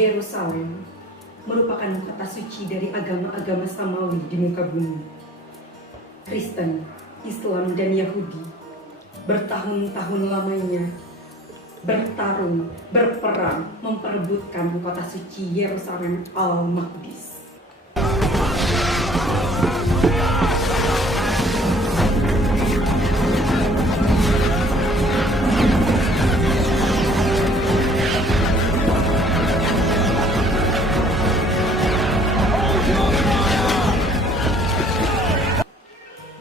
Yerusalem merupakan kota suci dari agama-agama samawi di muka bumi. Kristen, Islam, dan Yahudi bertahun-tahun lamanya bertarung, berperang, memperebutkan kota suci Yerusalem Al-Maqdis.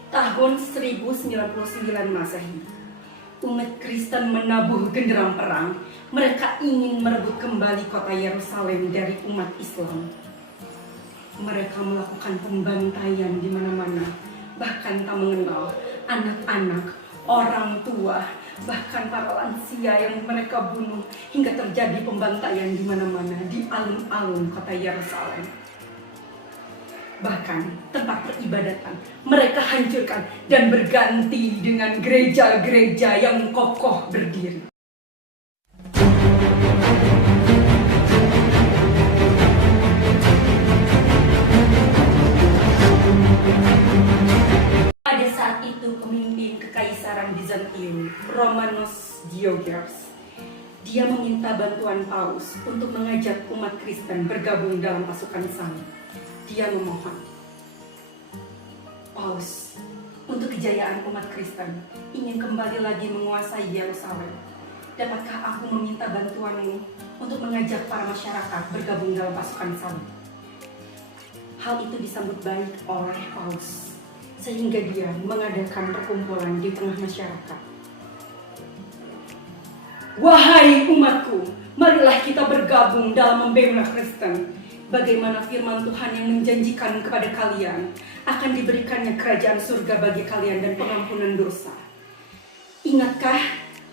Tahun 1099 Masehi, umat Kristen menabuh genderang perang. Mereka ingin merebut kembali kota Yerusalem dari umat Islam. Mereka melakukan pembantaian di mana-mana, bahkan tak mengenal anak-anak, orang tua, bahkan para lansia yang mereka bunuh, hingga terjadi pembantaian di mana-mana di alun-alun kota Yerusalem. Bahkan tempat peribadatan mereka hancurkan dan berganti dengan gereja-gereja yang kokoh berdiri. Pada saat itu pemimpin Kekaisaran Bizantium, Romanos Diogenes, dia meminta bantuan Paus untuk mengajak umat Kristen bergabung dalam pasukan salib. Dia memohon, Paus, untuk kejayaan umat Kristen ingin kembali lagi menguasai Yerusalem. Dapatkah aku meminta bantuanmu untuk mengajak para masyarakat bergabung dalam pasukan salib? Hal itu disambut baik oleh Paus, sehingga dia mengadakan perkumpulan di tengah masyarakat. Wahai umatku, marilah kita bergabung dalam membela Kristen. Bagaimana firman Tuhan yang menjanjikan kepada kalian akan diberikannya kerajaan surga bagi kalian dan pengampunan dosa. Ingatkah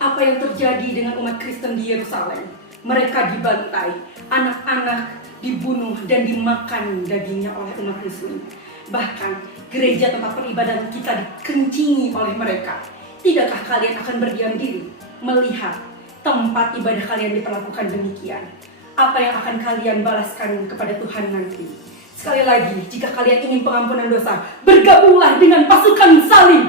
apa yang terjadi dengan umat Kristen di Yerusalem? Mereka dibantai, anak-anak dibunuh dan dimakan dagingnya oleh umat Muslim. Bahkan gereja tempat peribadatan kita dikencingi oleh mereka. Tidakkah kalian akan berdiam diri melihat tempat ibadah kalian diperlakukan demikian? Apa yang akan kalian balaskan kepada Tuhan nanti? Sekali lagi, jika kalian ingin pengampunan dosa, bergabunglah dengan pasukan salib.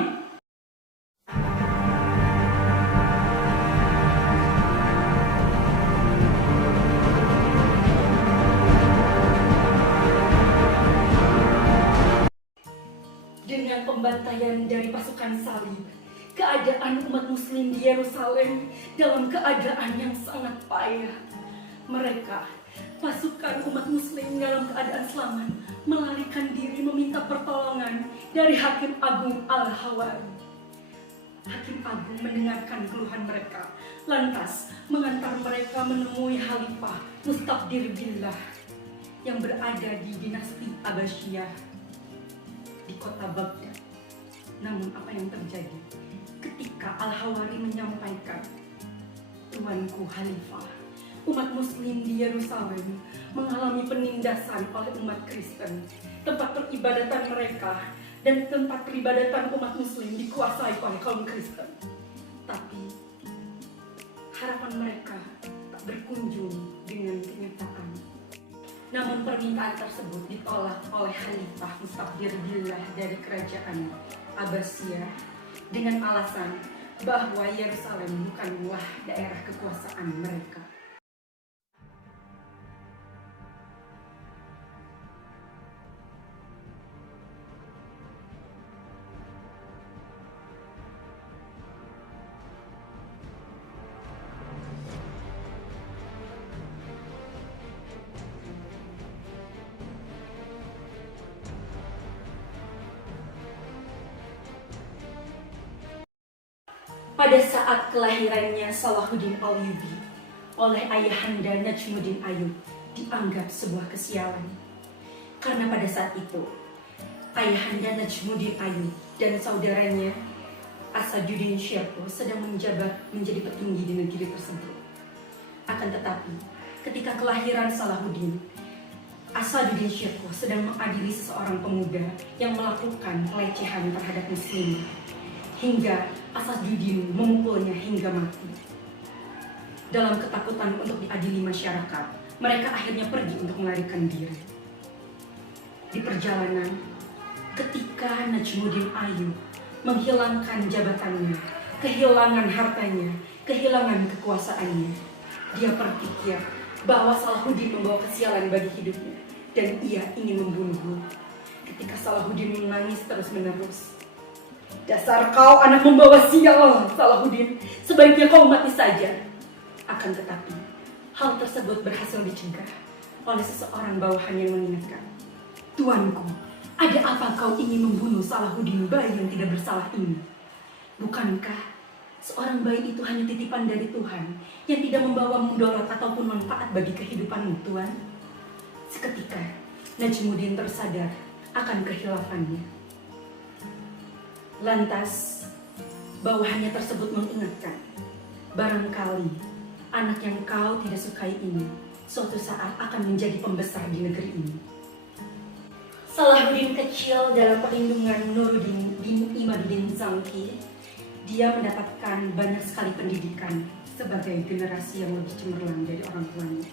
Dengan pembantaian dari pasukan salib, keadaan umat Muslim di Yerusalem dalam keadaan yang sangat payah. Mereka, pasukan umat Muslim dalam keadaan selamat, melarikan diri meminta pertolongan dari Hakim Agung Al-Hawari. Hakim Agung mendengarkan keluhan mereka, lantas mengantar mereka menemui Khalifah Mustaqdir Billah yang berada di dinasti Abbasiyah di kota Baghdad. Namun apa yang terjadi ketika Al-Hawari menyampaikan, "Tuanku Khalifah, umat Muslim di Yerusalem mengalami penindasan oleh umat Kristen. Tempat peribadatan mereka dan tempat peribadatan umat Muslim dikuasai oleh kaum Kristen. Tapi harapan mereka tak berkunjung dengan kenyataan." Namun permintaan tersebut ditolak oleh Khalifah Mustaqdir Billah dari kerajaan Abbasiyah dengan alasan bahwa Yerusalem bukanlah daerah kekuasaan mereka. Pada saat kelahirannya Salahuddin Ayyubi oleh ayahanda Najmuddin Ayyub dianggap sebuah kesialan. Karena pada saat itu, ayahanda Najmuddin Ayyub dan saudaranya Asaduddin Syirkuh sedang menjabat menjadi petinggi di negeri tersebut. Akan tetapi, ketika kelahiran Salahuddin, Asaduddin Syirkuh sedang mengadili seseorang pemuda yang melakukan pelecehan terhadap muslim, hingga Asaduddin memukulnya hingga mati. Dalam ketakutan untuk diadili masyarakat, mereka akhirnya pergi untuk melarikan diri. Di perjalanan, ketika Najmuddin Ayyub menghilangkan jabatannya, kehilangan hartanya, kehilangan kekuasaannya, dia berpikir bahwa Salahuddin membawa kesialan bagi hidupnya dan ia ingin membunuhnya. Ketika Salahuddin menangis terus-menerus, "Dasar kau anak membawa sial, Salahuddin, sebaiknya kau mati saja." Akan tetapi, hal tersebut berhasil dicegah oleh seseorang bawahan yang mengingatkan, "Tuanku, ada apa kau ingin membunuh Salahuddin, bayi yang tidak bersalah ini? Bukankah seorang bayi itu hanya titipan dari Tuhan yang tidak membawa mudarat ataupun manfaat bagi kehidupanmu, Tuan?" Seketika, Najmuddin tersadar akan kehilafannya. Lantas, bawahannya tersebut mengingatkan, "Barangkali anak yang kau tidak sukai ini suatu saat akan menjadi pembesar di negeri ini." Salahuddin kecil dalam perlindungan Nuruddin bin Imaduddin Zangki, dia mendapatkan banyak sekali pendidikan sebagai generasi yang lebih cemerlang dari orang tuanya.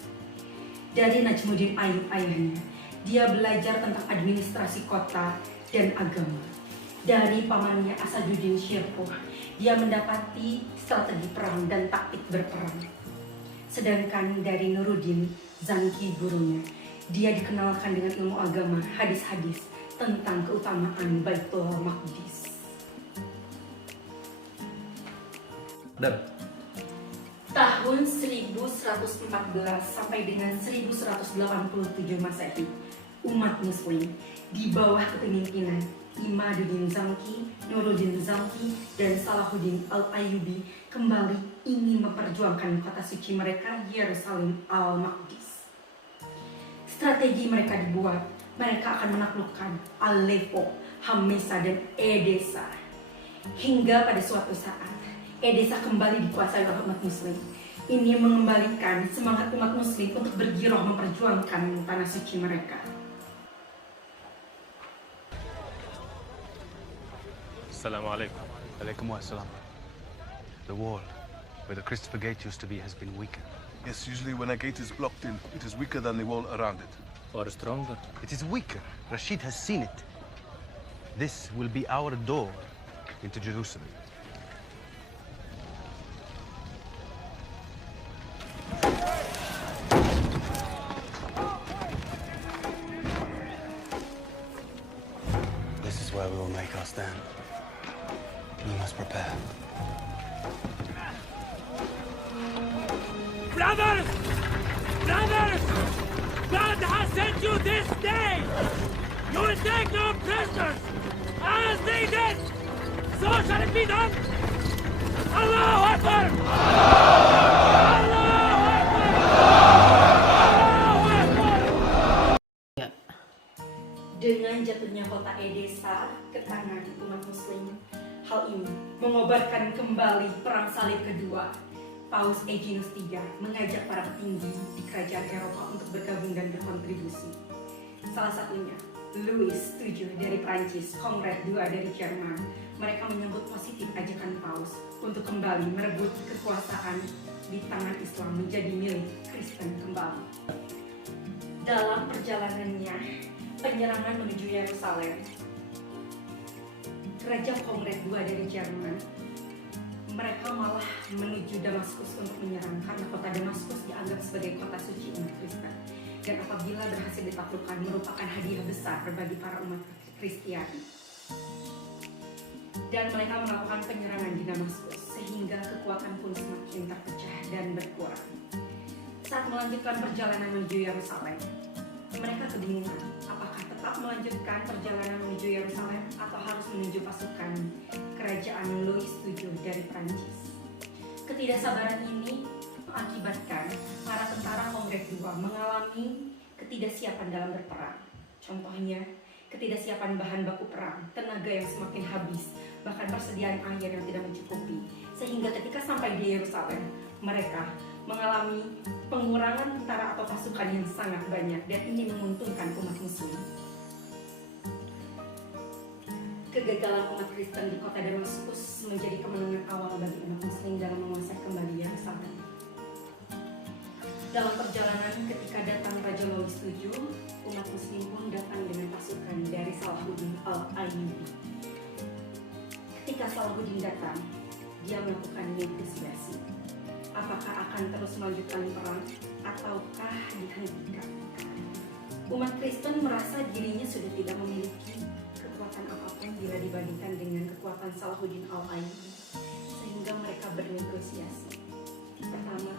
Dari Najmuddin Ayyub ayahnya, dia belajar tentang administrasi kota dan agama. Dari pamannya Asaduddin Shirkuh, dia mendapati strategi perang dan taktik berperang. Sedangkan dari Nuruddin Zangki gurunya, dia dikenalkan dengan ilmu agama, hadis-hadis tentang keutamaan Baitul Maqdis. Tahun 1114 sampai dengan 1187 Masehi, umat Muslim di bawah kepemimpinan Imaduddin Zangki, Nuruddin Zangki, dan Salahuddin Al-Ayyubi kembali ingin memperjuangkan kota suci mereka, Yerusalem Al-Maqdis. Strategi mereka dibuat, mereka akan menaklukkan Aleppo, Hamesa, dan Edessa. Hingga pada suatu saat, Edessa kembali dikuasai oleh umat Muslim. Ini mengembalikan semangat umat Muslim untuk bergiroh memperjuangkan tanah suci mereka. Assalamualaikum. Waalaikumsalam. The wall, where the Christopher Gate used to be, has been weakened. Yes, usually when a gate is blocked in, it is weaker than the wall around it. Or stronger. It is weaker. Rashid has seen it. This will be our door into Jerusalem. This is where we will make our stand. We must prepare. Brothers! Brothers! God has sent you this day! You will take no prisoners! As they did, so shall it be done! Allahu Akbar! Allahu Akbar! Allahu Akbar! Dengan jatuhnya kota Edessa ke tangan umat Muslim, hal ini mengobarkan kembali perang salib kedua. Paus Eugenius III mengajak para petinggi di kerajaan Eropa untuk bergabung dan berkontribusi. Salah satunya Louis VII dari Prancis, Konrad II dari Jerman. Mereka menyambut positif ajakan Paus untuk kembali merebut kekuasaan di tangan Islam menjadi milik Kristen kembali. Dalam perjalanannya, penyerangan menuju Yerusalem, Raja Konrad II dari Jerman, mereka malah menuju Damaskus untuk menyerang karena kota Damaskus dianggap sebagai kota suci umat Kristen. Dan apabila berhasil ditaklukkan merupakan hadiah besar bagi para umat Kristiani. Dan mereka melakukan penyerangan di Damaskus sehingga kekuatan pun semakin terpecah dan berkurang. Saat melanjutkan perjalanan menuju Yerusalem, mereka kebingungan apakah tetap melanjutkan perjalanan menuju Yerusalem atau harus menuju pasukan kerajaan Louis VII dari Prancis. Ketidaksabaran ini mengakibatkan para tentara Konrad II mengalami ketidaksiapan dalam berperang. Contohnya, ketidaksiapan bahan baku perang, tenaga yang semakin habis, bahkan persediaan air yang tidak mencukupi. Sehingga ketika sampai di Yerusalem, mereka mengalami pengurangan tentara atau pasukan yang sangat banyak dan ini menguntungkan umat Muslim. Kegagalan umat Kristen di kota Damaskus menjadi kemenangan awal bagi umat Muslim dalam menguasai kembali Yerusalem. Dalam perjalanan ketika datang Raja Louis VII, umat muslim pun datang dengan pasukan dari Salahuddin Al-Ayyubi. Ketika Salahuddin datang, dia melakukan negosiasi. Apakah akan terus melanjutkan perang ataukah dihentikan? Umat Kristen merasa dirinya sudah tidak memiliki kekuatan apapun bila dibandingkan dengan kekuatan Salahuddin Al-Ayyubi, sehingga mereka bernegosiasi. Pertama,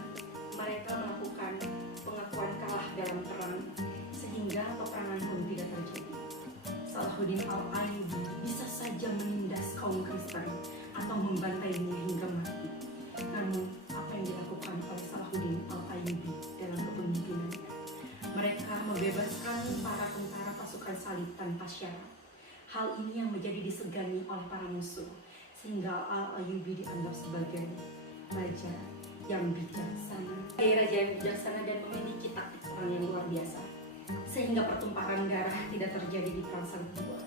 mereka melakukan pengakuan kalah dalam perang, sehingga peperangan pun tidak terjadi. Salahuddin Al-Ayyubi bisa saja menindas kaum Kristen atau membantainya hingga mati. Namun, apa yang dilakukan oleh Salahuddin Al-Ayyubi dalam kepemimpinannya? Mereka membebaskan para tentara pasukan salib tanpa syarat. Hal ini yang menjadi disegani oleh para musuh, sehingga Al-Ayyubi dianggap sebagai raja yang bijaksana. Raja yang bijaksana dan memiliki taktik perang yang luar biasa, sehingga pertumpahan darah tidak terjadi di perang salib kedua.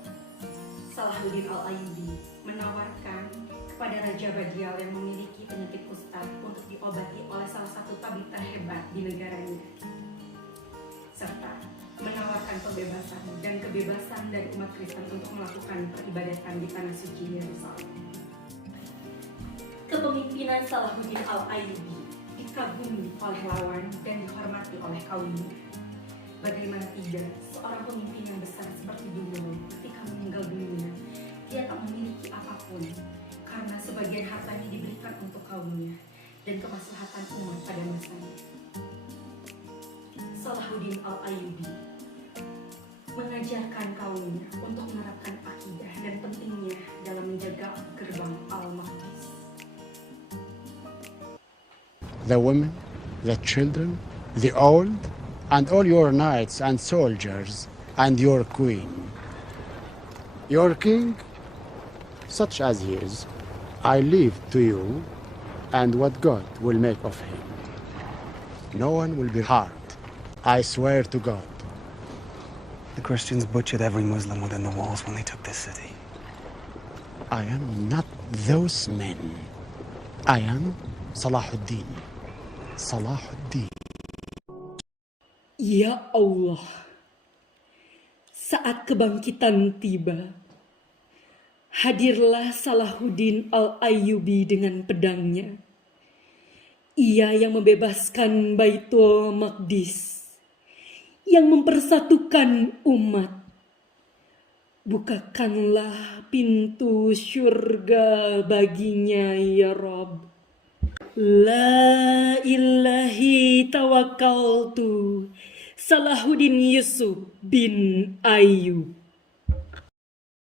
Salahuddin Al-Ayyubi menawarkan kepada Raja Badial yang memiliki penyakit kusta untuk diobati oleh salah satu tabib terhebat di negaranya, serta menawarkan pembebasan dan kebebasan dari umat Kristen untuk melakukan peribadatan di tanah suci Yerusalem. Kepemimpinan Salahuddin Al-Ayyubi dikagumi oleh lawan dan dihormati oleh kaumnya. Bagaimana tidak, seorang pemimpin yang besar seperti beliau ketika meninggal dunia, dia tak memiliki apapun karena sebagian hartanya diberikan untuk kaumnya dan kemaslahatan umat pada masanya. Salahuddin Al-Ayyubi mengajarkan kaumnya untuk menerapkan akidah dan pentingnya dalam menjaga gerbang Al-Maqdis. The women, the children, the old, and all your knights and soldiers, and your queen. Your king, such as he is, I leave to you, and what God will make of him. No one will be harmed, I swear to God. The Christians butchered every Muslim within the walls when they took this city. I am not those men. I am Salahuddin. Salahuddin. Ya Allah, saat kebangkitan tiba, hadirlah Salahuddin Al-Ayyubi dengan pedangnya. Ia yang membebaskan Baitul Maqdis, yang mempersatukan umat. Bukakanlah pintu syurga baginya ya Rabb. La ilahi tawakkaltu, Salahuddin Yusuf bin Ayyub.